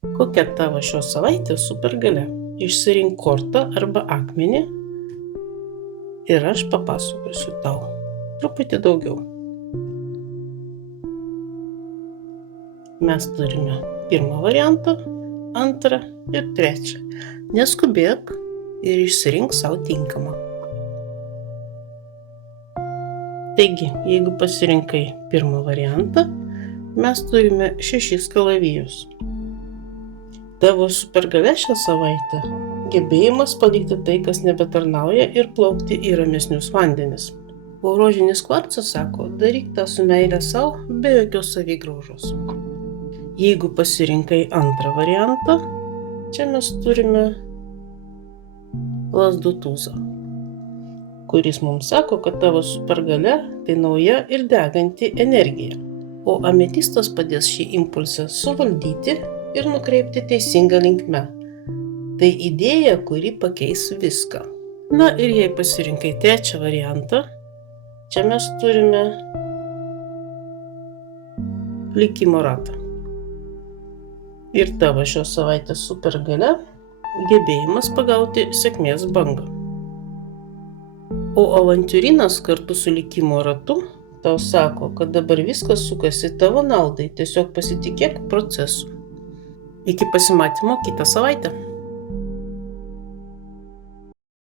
Kokia tavo šios savaitės supergalia? Išsirink kortą arba akmenį ir aš papasakosiu tau truputį daugiau. Mes turime pirmą variantą, antrą ir trečią. Neskubėk ir išsirink savo tinkamą. Taigi, jeigu pasirinkai pirmą variantą, mes turime 6 kalavijus. Tavo supergalia šią savaitę – gebėjimas palikti tai, kas nebetarnauja ir plaukti į ramesnius vandenis. O rožinis kvarcas sako, daryk tą su meile sau, be jokios savigraužos. Jeigu pasirinkai antrą variantą, čia mes turime lazdų tūzą, kuris mums sako, kad tavo supergalia tai nauja ir deganti energija. O ametistas padės šį impulsą suvaldyti ir nukreipti teisingą linkme. Tai idėja, kuri pakeis viską. Na ir jei pasirinkai trečią variantą, čia mes turime likimo ratą. Ir tavo šios savaitės supergalia – gebėjimas pagauti sėkmės bangą. O avantiūrinas kartu su likimo ratu tau sako, kad dabar viskas sukasi tavo naudai, tiesiog pasitikėk procesu. Iki pasimatymo kitą savaitę.